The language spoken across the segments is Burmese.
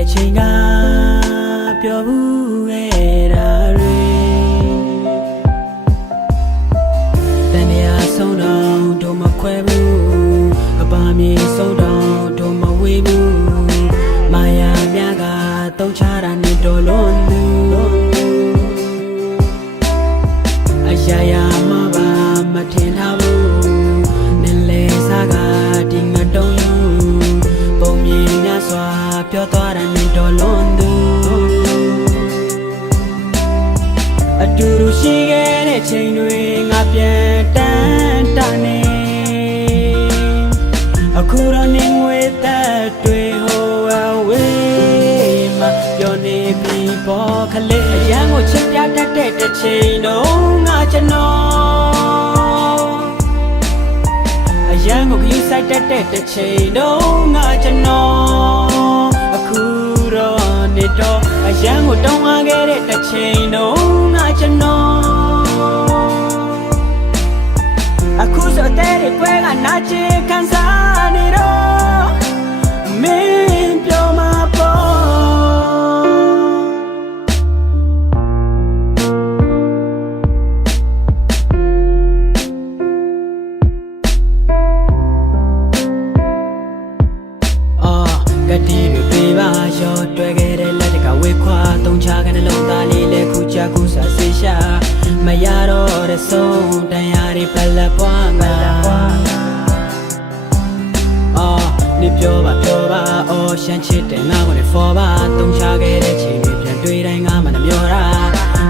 တဲ့ချိန်ကပျော်ဘူးခဲ့တာတွေတန်ရာဆုံးတော့တို့မခွဲဘူးအပါမြေဆုံးတော့တို့မဝေးဘူးမာယာများကတုံးချတာနဲ့တော်လွန်သူအရာရာမပါမထင်ထားဘူးနည်းလေစားကဒီငါတုံးယူပုံမြင်များစွာပြောသွားတာနဲ့တော်လွန်သူအတူတူရှိခဲ့တဲ့ချိန်တွေငါပြန်တန်းတာနေအခုတော့နေငွေသက်တွေဟိုအဝေးမှာပြောနေပြီပေါ်ခလေးအရန်ကိုချစ်ပြတတ်တဲ့တစ်ချိန်တော့ငါကျွန်တော်အရန်ကိုခရီးဆိုင်တတ်တဲ့တစ်ချိန်တော့ငါကျွန်တော်အခုတော့နေတော့အရန်ကိုတောင်းအားခဲ့တဲ့တစ်ချိန်တော့ငါကျွန်တော်အခုဆိုတဲ့ပွဲကနာကျင်ခံစားနေတော့မင်းပြောမှာပေါ့ကတိတွေပေးပါရောတွေ့ခဲ့တဲ့လက်တကဝေခွာတုံချကနှလုံးသားလေးလဲခုချခုစားစေရှာမရတော့တဲ့ဆုံးတရားတွေပလက်ပွားငါနေပြောပါအော်ရှမ်းချစ်တဲ့ငါကိုလည်း for ပါတုံချခဲ့တဲ့ချိန်တွေပြန်တွေ့တိုင်းငါမှလည်းမျောတာ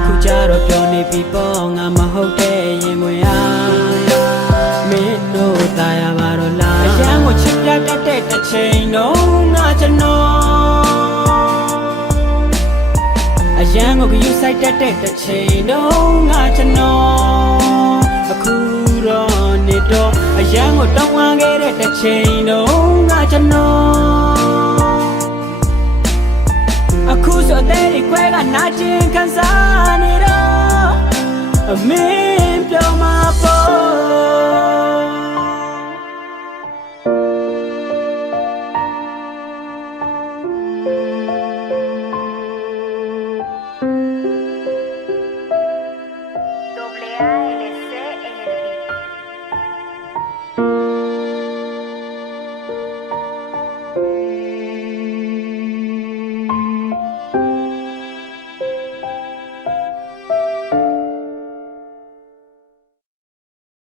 ခုကြတော့ပြောနေပြီပေါ့ငါမဟုတ်တဲ့ရင်ဝင်အားမင်းတို့ตายရပါတော့လားအရန်ကိုချစ်ပြတတ်တဲ့တစ်ချိန်တော့ငါကျွန်တော်အရန်ကိုဂရုစိုက်တတ်တဲ့တစ်ချိန်တော့ငါကျွန်တော်အခုတော့နေတော့အရန်ကိုတောင်းအားခဲ့တဲ့တစ်ချိန်တော့ငါကျွန်တော်အခုဆိုတဲ့ခွဲကနာကျင်ခံစားနေတော့အမေ